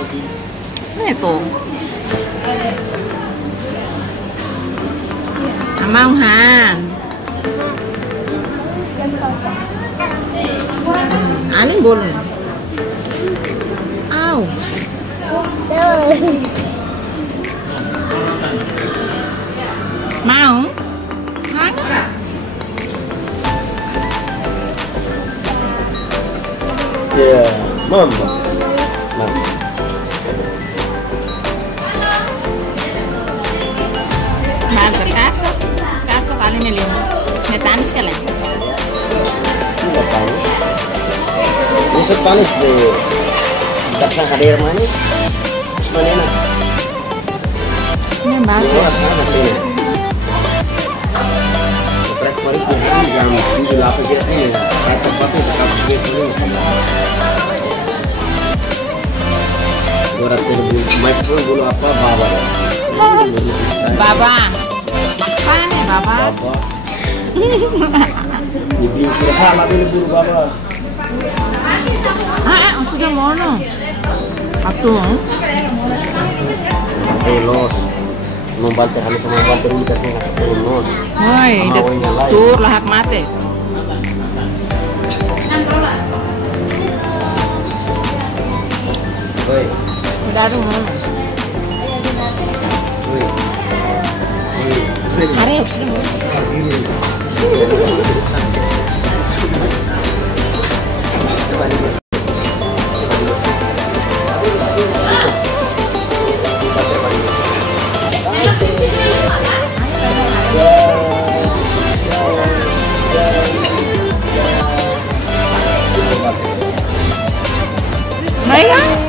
Nah itu. Mau Han. Alin boleh. Au. Mau? Hah? Ya, mama. Mama. Kakak kali ini lihat. Netanis kali. Tidak panis. Besok panis deh. Dasar hadir mana? Mana? Ini bagus. Rasanya tapi. Setrek panisnya jam 7.8 kira-kira. Saya tepatnya sekitar 200.000 micro dulu apa baba ya? Baba. Maksan ya baba. Baba. Ibu sudah lama dulu buru baba. Sudah mono. Atuh. Los. Membantu kami sama membantu dulu kasih nggak los. Woi, tur lahak mate. Woi. Udah aduh. Woi. Hari sudah. Baik.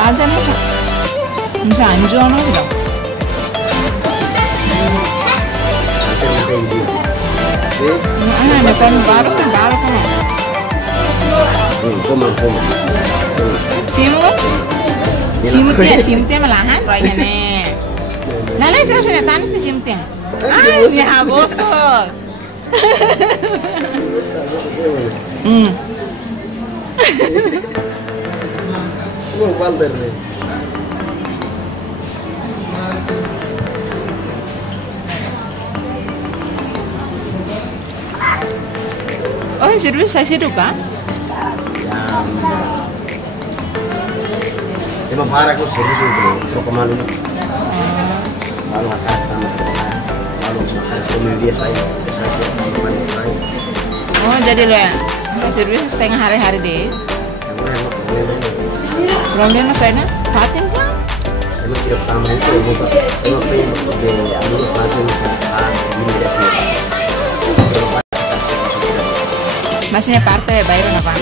맞아, 진짜 안 좋아하나 보다. Depan baru kan. Simutnya malahan roynya nih. Nah, saya sudah tanis nih simutnya. Ya bosok. Balder nih. Oh, serius saya hidup kan? Emang parah aku serius itu. Terus kemana? Lalu akan lalu makan kemudian saya Oh, jadi lo ya? Serius setengah hari-hari deh. Problem saya patin kan? Emang siap pertama itu emang pengen ambil patin ini dia sih. Masnya partai bayaran apa?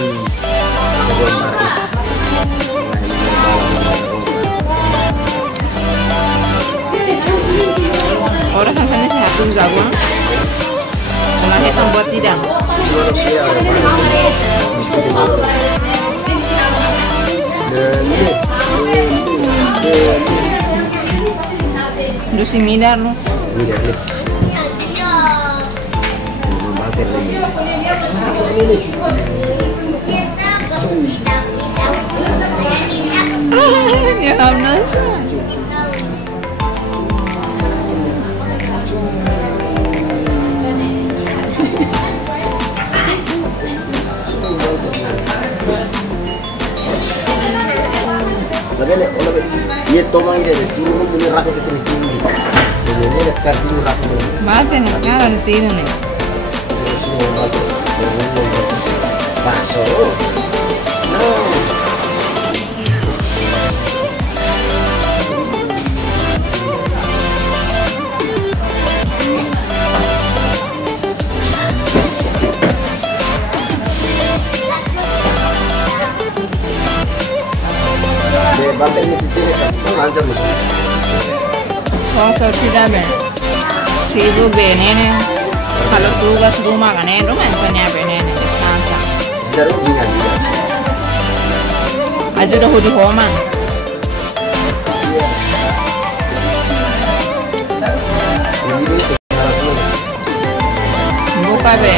Orang rasanya sehat tuh jago. Mulanya kan buat sidang. Dusi midar lo. Midar nih. Ya Allah. Lalu ये toma ini deh, turun punya rakyat itu tinggi. Ini dekat turun rakyat. Mate nih sekarang tidur nih. Bakso. No. Bapak ini kan lancar loh. Oh, tidak ben. Sibuk benene. Kalau tugas rumah kan rumah itu benene descansa. Dari rumah juga. Ajuda hudi homan. Buka be.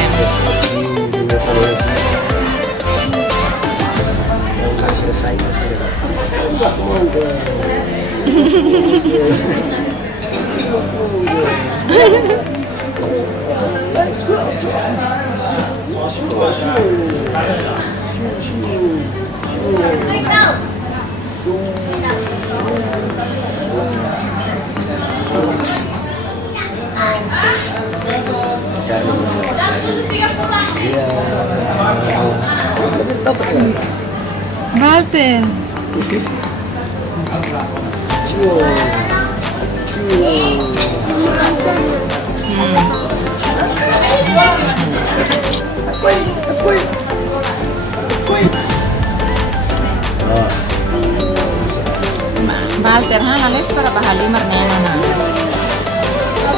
Walter. Walter ha lalis para bahalimar nena na.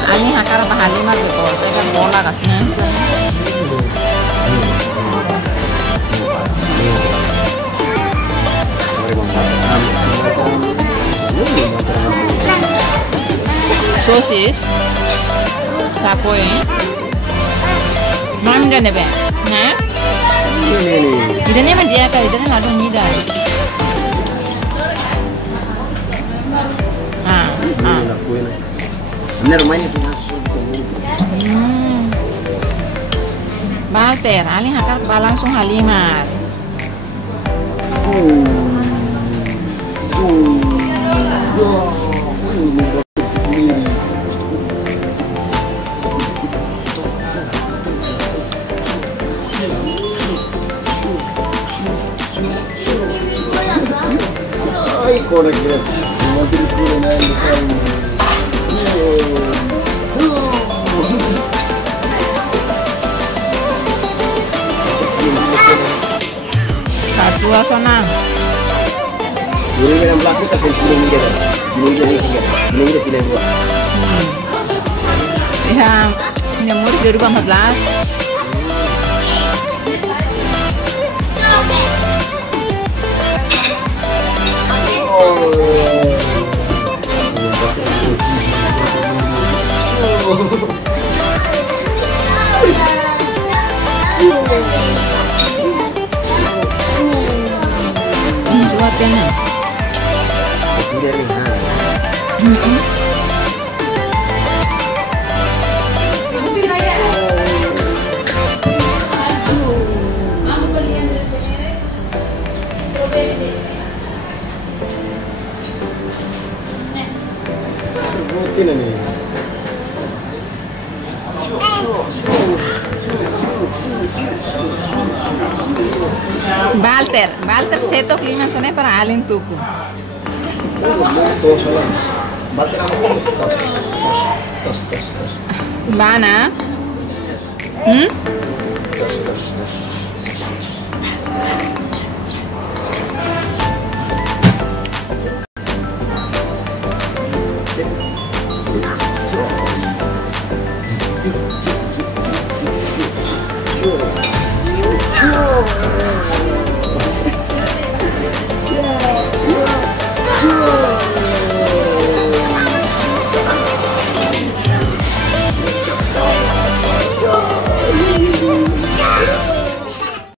Ani hakar bahalimar because saya kan bola kasnya. Sosis, tapoy. Mam jane be, na? Idane ma dia ka, idane ladu ni da. Walter, Ali hakar langsung Halimar. Dua sana. Ini yang plastik tapi ini juga. Ini jadi sih. Ini juga tidak buat. Ya, nyamur 2014. Buatnya. Walter seto kliman sana para alin tuku. Bana?